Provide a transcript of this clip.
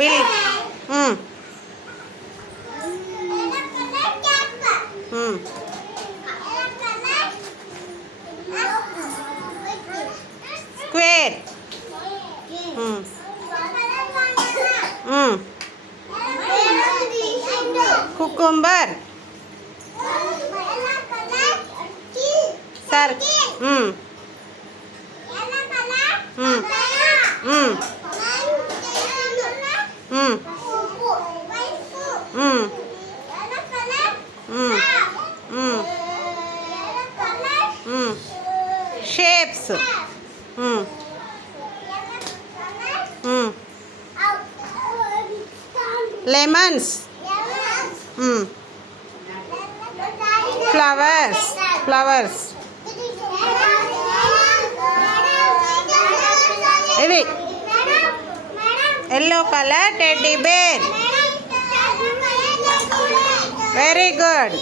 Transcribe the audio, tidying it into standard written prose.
Bill. Square. Cucumber. Sir. Shapes. Lemons. Flowers. Flowers ఇవి. Yellow colour teddy bear. Very good.